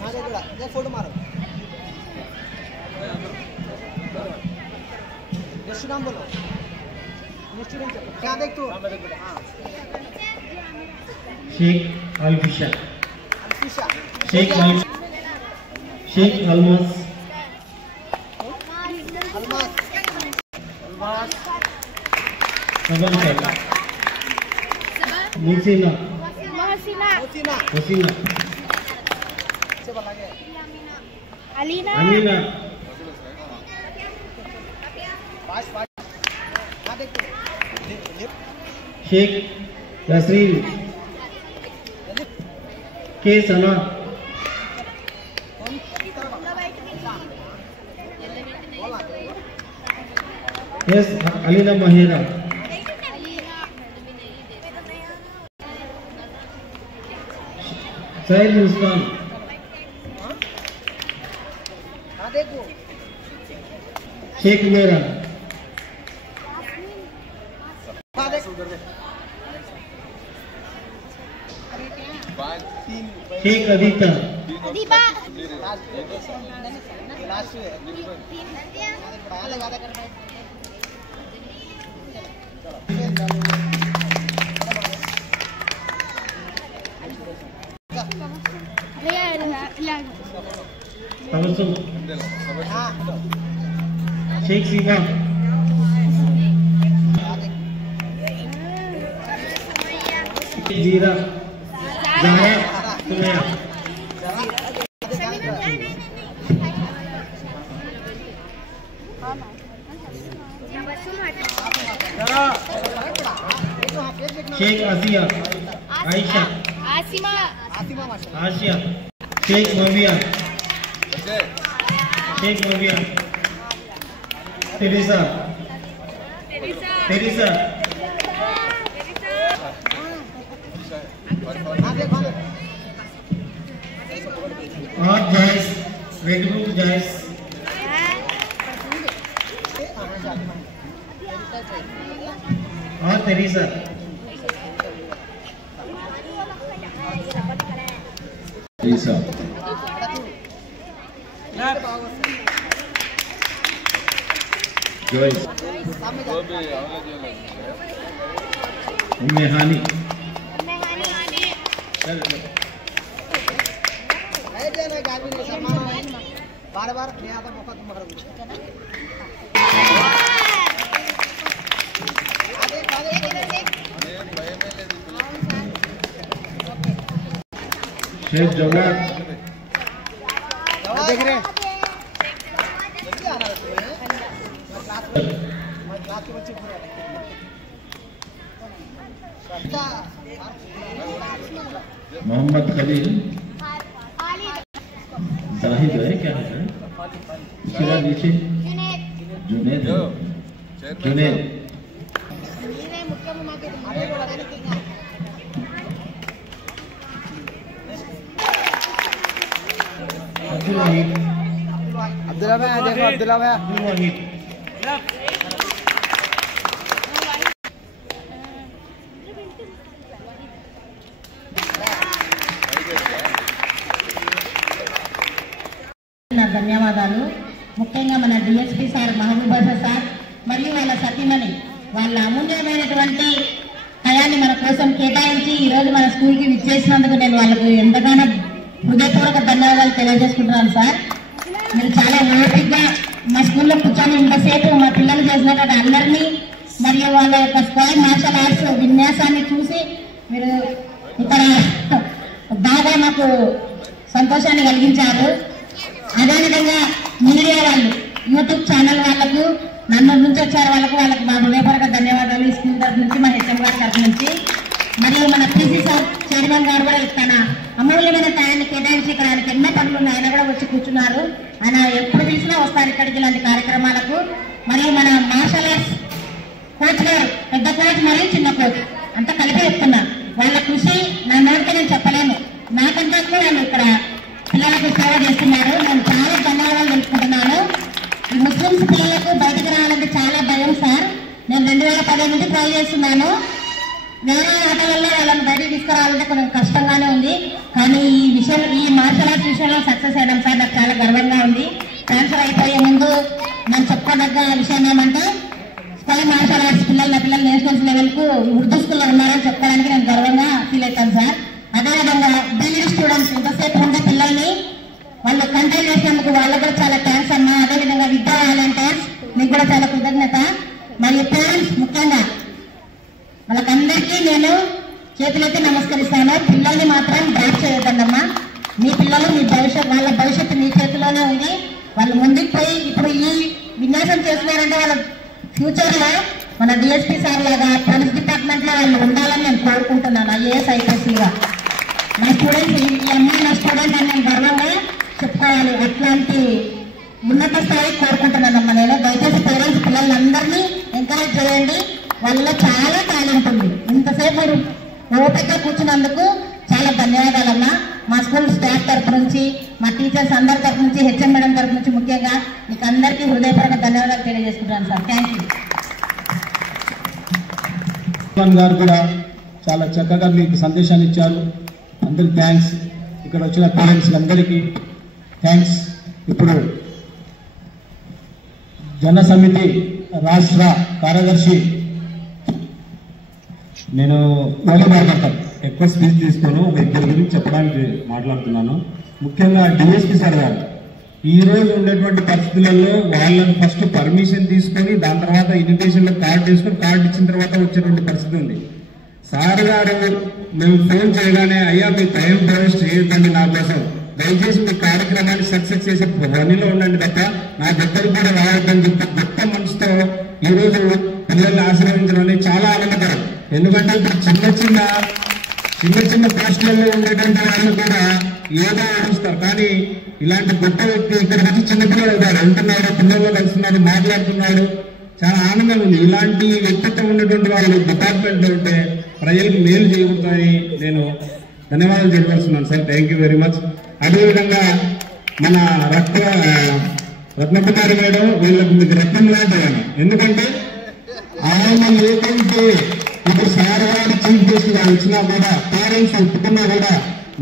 Photo मारो next नाम बोलो नेक्स्ट नाम क्या देख तू शेख अल्फिशा शेख अलमास मुसीना अलीना अमीना शेख यसरीन के सना यस अलीना महिरा सैयद मुस्कान शेख मेरा शेख अदीता शेख सीमा जीरा ज़ारा सुमैया शेख आसिया आयशा आसिया शेख मविया तेरेसा और जायस रेड बुक जायस और तेरेसा जोइस मेहानी बार-बार मैं आता मौका तुम्हारा शेख जवाद देख रहे मोहम्मद खलील जाहिद है क्या है इसके बाद नीचे जुनेद अब्दुल्ला भाई देखो अब्दुल्ला भाई ధన్యవాదాలు. ముఖ్యంగా మన డిఎస్పీ సార్ మహబూబ్ బాషా సార్ మరియు వాళ్ళ సతీమణి వాళ్ళ అమూల్యమైనటువంటి టయాన్ని మన కోసం కేటాయించి ఈరోజు మన స్కూల్కి విచ్చేసినందుకు నేను వాళ్ళకు ఎంతగానో హృదయపూర్వక ధన్యవాదాలు తెలియజేసుకుంటున్నాను సార్. మీరు చాలా ఓపికగా మా స్కూల్లో కూర్చొని ఇంతసేపు మా పిల్లలు చేసినటువంటి అందరినీ మరియు వాళ్ళ యొక్క స్క్వాడ్ మార్షల్ ఆర్ట్స్ విన్యాసాన్ని చూసి మీరు ఇక్కడ బాగా నాకు సంతోషాన్ని కలిగించారు. అదేవిధంగా మీడియా వాళ్ళు యూట్యూబ్ ఛానల్ వాళ్ళకు నన్ను నుంచి వచ్చారు వాళ్ళకు మా హృదయపూర్వక ధన్యవాదాలు ఈ స్కూల్ తరఫు నుంచి మా హెచ్ఎం గారి తరఫు నుంచి. మరియు మన పీసీ సార్ చైర్మన్ గారు కూడా తన అమూల్యమైన టయాన్ని కేటాయించి ఇక్కడ ఆయనకి ఎన్నో పనులు ఉన్నాయి ఆయన కూడా వచ్చి కూర్చున్నారు. ఆయన ఎప్పుడు పిలిచినా వస్తారు ఇక్కడికి ఇలాంటి కార్యక్రమాలకు. మరియు మన మార్షల్ ఆర్ట్స్ కోచ్ గారు పెద్ద కోచ్ మరియు చిన్న కోచ్ అంతా కలిపి చెప్తున్నారు. వాళ్ళ కృషి నా నోటికి నేను చెప్పలేను. నాకంటే కూడా వాళ్ళు ఇక్కడ పిల్లలకు సేవ చేస్తున్నారు. నేను చాలా ధన్యవాదాలు తెలుసుకుంటున్నాను. ఈ ముస్లిమ్స్ పిల్లలకు బయటకు రావాలంటే చాలా భయం సార్. నేను 2015 నుంచి ట్రై చేస్తున్నాను. వేరే ఆట వల్ల వాళ్ళని బయటకు తీసుకురావాలంటే కొంచెం కష్టంగానే ఉంది. కానీ ఈ విషయం ఈ మార్షల్ ఆర్ట్స్ విషయంలో సక్సెస్ అయినాం సార్. నాకు చాలా గర్వంగా ఉంది. ట్రాన్స్ఫర్ అయిపోయే ముందు నేను చెప్పుకోదగ్గ విషయం ఏమంటే స్కై మార్షల్ ఆర్ట్స్ పిల్లలు నేషనల్స్ లెవెల్ కు ఉర్దూ స్కూల్లో ఉన్నారని చెప్పడానికి నేను గర్వంగా ఫీల్ అవుతాను సార్. అదేవిధంగా బీఈడి స్టూడెంట్స్ ఇంతసేపు ఉండే పిల్లల్ని వాళ్ళు కంటైన్ చేసినందుకు వాళ్ళకు కూడా చాలా థ్యాంక్స్ అమ్మా. అదేవిధంగా విద్యా వాలంటీర్స్ మీకు కూడా చాలా కృతజ్ఞత. మరియు పేరెంట్స్ ముఖ్యంగా వాళ్ళకందరికీ నేను చేతులెత్తి నమస్కరిస్తాను. పిల్లల్ని మాత్రం డ్రాప్ చేయొద్దమ్మా. మీ పిల్లలు మీ భవిష్యత్, వాళ్ళ భవిష్యత్తు మీ చేతిలోనే ఉంది. వాళ్ళు ముందుకు పోయి ఇప్పుడు ఈ విన్యాసం చేస్తున్నారంటే వాళ్ళ ఫ్యూచర్ లో మన డిఎస్పీ సార్ లాగా పోలీస్ డిపార్ట్మెంట్ లో వాళ్ళు ఉండాలని నేను కోరుకుంటున్నాను. ఐఏఎస్ ఐపీఎస్గా నా స్టూడెంట్స్, ఈ అమ్మాయి నా స్టూడెంట్ అని నేను గర్వంగా చెప్పుకోవాలి. అట్లాంటి ఉన్నత స్థాయి కోరుకుంటున్నానమ్మా నేను. దయచేసి పేరెంట్స్ పిల్లలందరినీ ఎంకరేజ్ చేయండి. వాళ్ళలో చాలా టాలెంట్ ఉంది. ఇంతసేపు ఓపికగా కూర్చున్నందుకు చాలా ధన్యవాదాలమ్మా. మా స్కూల్ స్టాఫ్ తరఫు నుంచి, మా టీచర్స్ అందరి తరఫు నుంచి, హెచ్ఎం మేడం తరఫు నుంచి ముఖ్యంగా మీకు అందరికీ హృదయపూర్వక ధన్యవాదాలు తెలియజేసుకుంటాను సార్. థ్యాంక్ యూ గారు కూడా చాలా చక్కగా మీకు సందేశాన్ని ఇచ్చారు. అందరికి థ్యాంక్స్. ఇక్కడ వచ్చిన పేరెంట్స్ అందరికీ థ్యాంక్స్. ఇప్పుడు జన సమితి రాష్ట్ర కార్యదర్శి నేను మాట్లాడతాను. ఎక్కువ స్పీచ్ తీసుకోను. ఒక ఇద్దరి గురించి చెప్పడానికి మాట్లాడుతున్నాను. ముఖ్యంగా డిఎస్పీ సార్ గారు ఈ రోజు ఉండేటువంటి పరిస్థితులలో వాళ్ళని ఫస్ట్ పర్మిషన్ తీసుకొని దాని తర్వాత ఇన్విటేషన్లో కార్డు తీసుకొని కార్డు ఇచ్చిన తర్వాత వచ్చేటువంటి పరిస్థితి ఉంది. సార్ గారు మేము ఫోన్ చేయగానే అయ్యా మీ టైం వేస్ట్ చేయొద్దండి, నా కోసం దయచేసి మీ కార్యక్రమాన్ని సక్సెస్ చేసే పనిలో ఉండండి తప్ప నా దగ్గరికి కూడా రావద్దని చెప్పి గొప్ప మనసుతో ఈ రోజు పిల్లల్ని ఆశీర్వదించడం అనేది చాలా ఆనందకరం. ఎందుకంటే ఇప్పుడు చిన్న పోస్టులలో ఉండేటువంటి వాళ్ళు కూడా ఏదో ఆలోచిస్తారు. కానీ ఇలాంటి గొప్ప వ్యక్తి ఇక్కడ వచ్చి చిన్నపిల్లలు అవుతారు, ఉంటున్నారు, పిల్లల్లో కలుస్తున్నారు, మాట్లాడుతున్నాడు. చాలా ఆనందంగా ఉంది. ఇలాంటి వ్యక్తిత్వం ఉన్నటువంటి వాళ్ళు డిపార్ట్మెంట్ లో ఉంటే ప్రజలకు మేలు చేయబోతాయని నేను ధన్యవాదాలు తెలియపరుస్తున్నాను sir. Thank you very much. అదేవిధంగా మన రత్నకుమారి మేడం వీళ్ళకి మీకు రత్నం లాంటి. ఎందుకంటే ఆయన లేకుంటే ఇప్పుడు సార్ గారు చీఫ్ గెస్ట్ గా వచ్చినా కూడా పేరెంట్స్ ఒప్పుకున్నా కూడా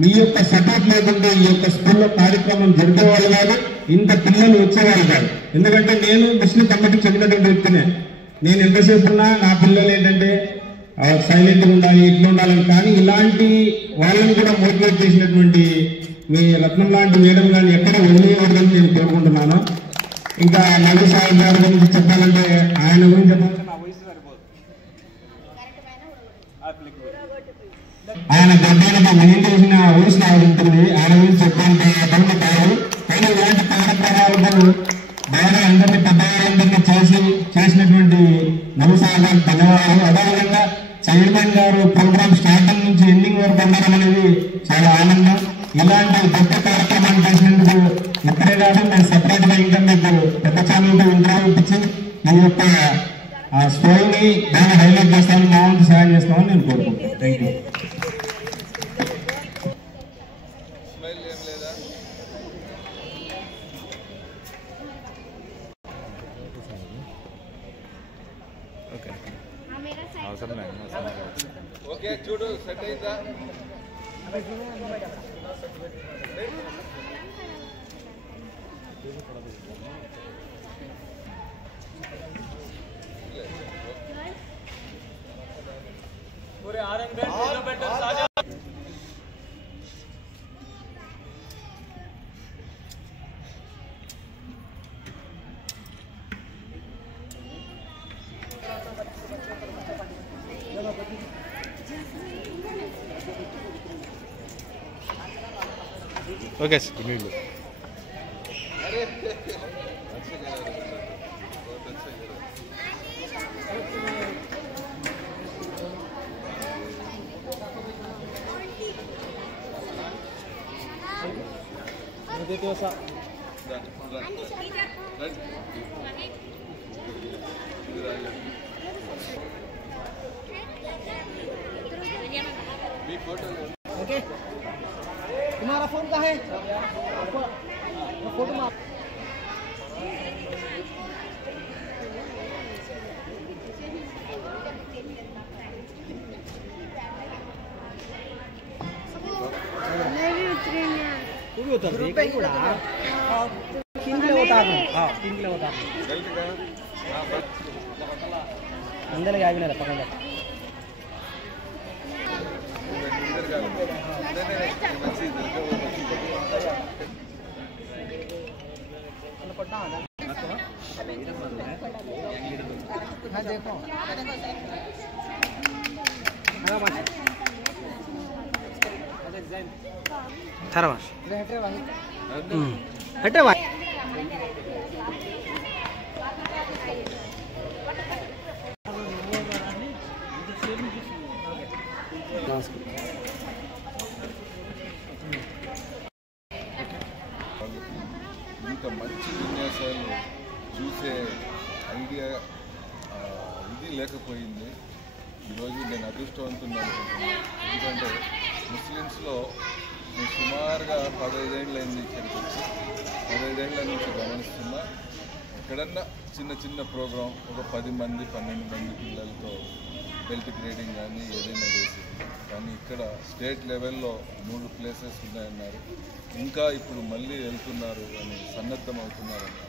మీ యొక్క సపోర్ట్ లేకుంటే ఈ యొక్క స్కూల్లో కార్యక్రమం జరిపేవాళ్ళు కాదు, ఇంత పిల్లలు వచ్చేవాళ్ళు కాదు. ఎందుకంటే నేను ముస్లిం కమిటీకి చెందినటువంటి వ్యక్తినే. నేను ఎంతసేపు ఉన్నా నా పిల్లలు ఏంటంటే సైలెంట్గా ఉండాలి, ఇట్లా ఉండాలని. కానీ ఇలాంటి వాళ్ళని కూడా మోటివేట్ చేసినటువంటి మీ రత్నం లాంటి మేడం గారిని ఎక్కడ వదిలేయకూడదని నేను కోరుకుంటున్నాను. ఇంకా నవీ సాహెబ్ గారి గురించి చెప్పాలంటే ఆయన గురించి చెప్పాలంటే నా వయసు సరిపోదు. ఆయన గడ్డానికి నేను చేసిన వయసు నాకు ఉంటుంది. ఆయన గురించి చెప్పాలంటే అర్థం కాదు. కానీ ఇలాంటి కార్యక్రమాలు బాగా అందరినీ పెద్దవాళ్ళందరినీ చేసినటువంటి నవీ సాహెబ్ గారికి ధన్యవాదాలు. అదేవిధంగా చైర్మన్ గారు ప్రోగ్రామ్ స్టార్టింగ్ నుంచి ఎండింగ్ వరకు ఉండడం అనేది చాలా ఆనందం. ఇలాంటి గొప్ప కార్యక్రమాలు చేసినందుకు ఇక్కడే కాదు, నేను సెపరేట్ గా ఇంకా మీకు పెద్ద ఛానల్ ఇంటర్వ్యూ ఇప్పించి మీ యొక్క స్టోరీని దాన్ని హైలైట్ చేస్తామని మా వంతు సహాయం చేస్తామని నేను కోరుకుంటున్నాను. Thank you. ఓకే చూడు సెట్ అయిందా? ఓకే ओके तुम्हारा फोन कहाँ है? फोटो में मैं भी उतरेंगे। भी होता है एक కూడా కింగ్లే होतात కింగ్లే होतात అందరికి ఆగినారు పక్కన देखो हटे भाई ఇంత మంచి విన్యాసాలు చూసే ఐడియా ఇది లేకపోయింది. ఈరోజు నేను అదృష్టవంతుని అనుకుంటున్నాను. ఎందుకంటే ముస్లిమ్స్లో నేను సుమారుగా 15 ఏళ్ళు అయింది ఇక్కడికి వచ్చి. 15 ఏళ్ళ నుంచి గమనిస్తున్నా. ఎక్కడన్నా చిన్న చిన్న ప్రోగ్రాం ఒక 10 మంది 12 మంది పిల్లలతో బెల్ట్ గ్రేడింగ్ కానీ ఏదైనా చేసి, కానీ ఇక్కడ స్టేట్ లెవెల్లో 3 ప్లేసెస్ ఉన్నాయన్నారు. ఇంకా ఇప్పుడు మళ్ళీ వెళ్తున్నారు అని సన్నద్ధం అవుతున్నారన్నారు.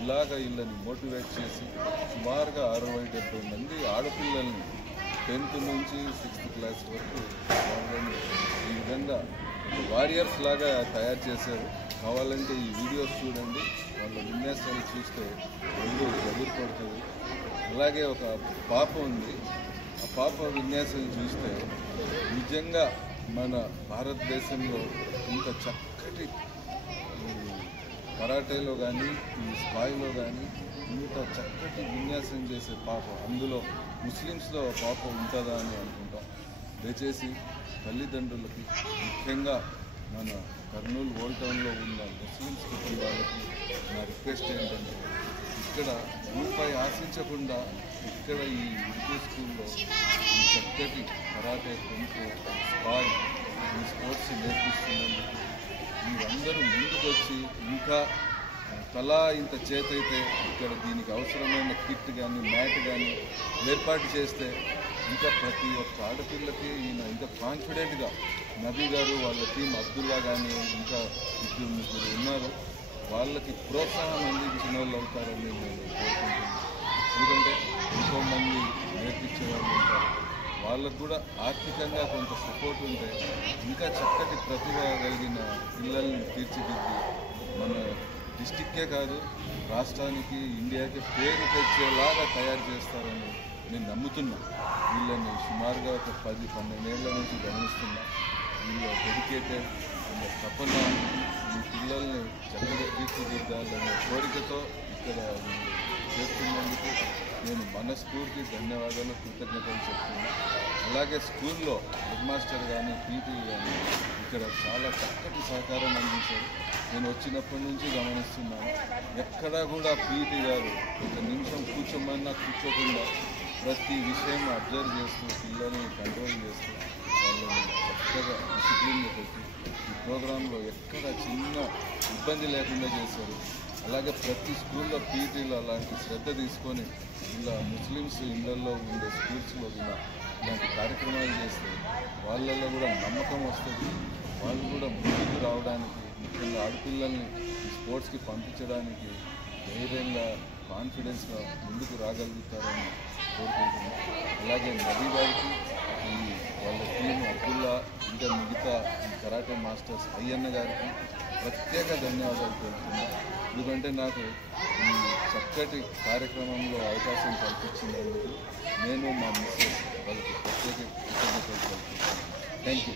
ఇలాగ వీళ్ళని మోటివేట్ చేసి సుమారుగా 60-70 మంది ఆడపిల్లల్ని 10th నుంచి 6th క్లాస్ వరకు వాళ్ళని ఈ విధంగా వారియర్స్ లాగా తయారు చేశారు. కావాలంటే ఈ వీడియోస్ చూడండి, వాళ్ళ విన్యాసాలు చూస్తే ఒళ్ళు ఎదురుపడుతుంది. అలాగే ఒక పాప ఉంది, ఆ పాప విన్యాసాలు చూస్తే నిజంగా మన భారతదేశంలో ఇంత చక్కటి కరాటేలో కానీ ఈ స్పాయిలో కానీ ఇంత చక్కటి విన్యాసం చేసే పాప అందులో ముస్లిమ్స్లో పాప ఉంటుందా అని అనుకుంటాం. దయచేసి తల్లిదండ్రులకి, ముఖ్యంగా మన కర్నూలు ఓల్డ్ టౌన్లో ఉన్న ముస్లిమ్స్ కుటుంబాలకి నా రిక్వెస్ట్ ఏంటంటే, ఇక్కడ రూపాయి ఆశించకుండా ఇక్కడ ఈ ఉర్దూ స్కూల్లో ఈ చక్కటి కరాటే, కుంఫు, స్పాయ్, ఈ స్పోర్ట్స్ నేర్పిస్తున్నందుకు మీరందరూ ముందుకు వచ్చి ఇంకా తలా ఇంత చేతైతే ఇక్కడ దీనికి అవసరమైన కిట్ కానీ మ్యాట్ కానీ ఏర్పాటు చేస్తే ఇంకా ప్రతి ఒక్క ఆడపిల్లకి ఈయన ఇంకా కాన్ఫిడెంట్గా నబీ గారు వాళ్ళ టీం అబ్దుల్లా కానీ ఇంకా 2-3 ఉన్నారు, వాళ్ళకి ప్రోత్సాహం అందించిన వాళ్ళు అవుతారని నేను కోరుకుంటున్నాను. ఎందుకంటే ఎంతోమంది నేర్పించే వాళ్ళు ఉంటారు, వాళ్ళకు కూడా ఆర్థికంగా కొంత సపోర్ట్ ఉంటే ఇంకా చక్కటి ప్రతిభ కలిగిన పిల్లల్ని తీర్చిదిద్ది మన డిస్టిక్కే కాదు రాష్ట్రానికి, ఇండియాకి పేరు తెచ్చేలాగా తయారు చేస్తారని నేను నమ్ముతున్నా. వీళ్ళని సుమారుగా ఒక 10-12 ఏళ్ల నుంచి గమనిస్తున్నా. వీళ్ళ డెడికేటెడ్, వీళ్ళ తపన ఈ పిల్లల్ని చక్కగా తీర్చిదిద్దాలనే కోరికతో ఇక్కడ చేస్తున్నందుకు నేను మనస్ఫూర్తి ధన్యవాదాలు, కృతజ్ఞతలు చెప్తున్నాను. అలాగే స్కూల్లో హెడ్ మాస్టర్ కానీ పీటీ కానీ ఇక్కడ చాలా చక్కటి సహకారం అందించారు. నేను వచ్చినప్పటి నుంచి గమనిస్తున్నాను, ఎక్కడా కూడా పీటీ గారు ఒక నిమిషం కూర్చోమన్నా కూర్చోకుండా ప్రతి విషయం అబ్జర్వ్ చేస్తూ పిల్లల్ని కంట్రోల్ చేస్తూ వాళ్ళని చక్కగా డిసిప్లిన్గా పెట్టి ఈ ప్రోగ్రాంలో ఎక్కడ చిన్న ఇబ్బంది లేకుండా చేశారు. అలాగే ప్రతి స్కూల్లో పీటీలు అలాంటి శ్రద్ధ తీసుకొని ఇలా ముస్లిమ్స్ ఇళ్లలో ఉండే స్కూల్స్లో కూడా ఇలాంటి కార్యక్రమాలు చేస్తే వాళ్ళల్లో కూడా నమ్మకం వస్తుంది. వాళ్ళు కూడా ముందుకు రావడానికి, ముఖ్యంగా ఆడపిల్లల్ని ఈ స్పోర్ట్స్కి పంపించడానికి ధైర్యంగా కాన్ఫిడెన్స్గా ముందుకు రాగలుగుతారని కోరుకుంటున్నాను. అలాగే నబీ గారికి, ఈ వాళ్ళ టీం అబ్దుల్లా, ఇంకా మిగతా ఈ కరాటే మాస్టర్స్ అయ్యన్న గారికి ప్రత్యేక ధన్యవాదాలు తెలుపుతున్నాను. ఎందుకంటే నాకు ఈ చక్కటి కార్యక్రమంలో అవకాశం కల్పించినందుకు నేను మా మిస్సెస్ వాళ్ళకి ప్రత్యేక కృతజ్ఞతలు తెలుపుతున్నాను. Thank you.